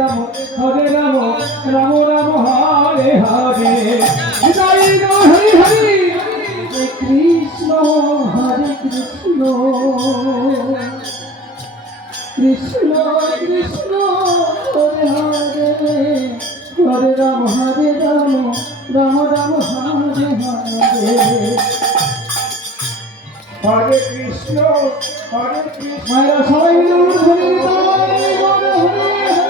রাম হরে রাম রাম রাম হরে হরে। হরে হরে। হরে কৃষ্ণ হরে কৃষ্ণ। কৃষ্ণ কৃষ্ণ হরে হরে। হরে রাম হরে রাম রাম রাম হরে হরে। হরে কৃষ্ণ হরে কৃষ্ণ। সবাই মিলে হরে হরে হরে হরে।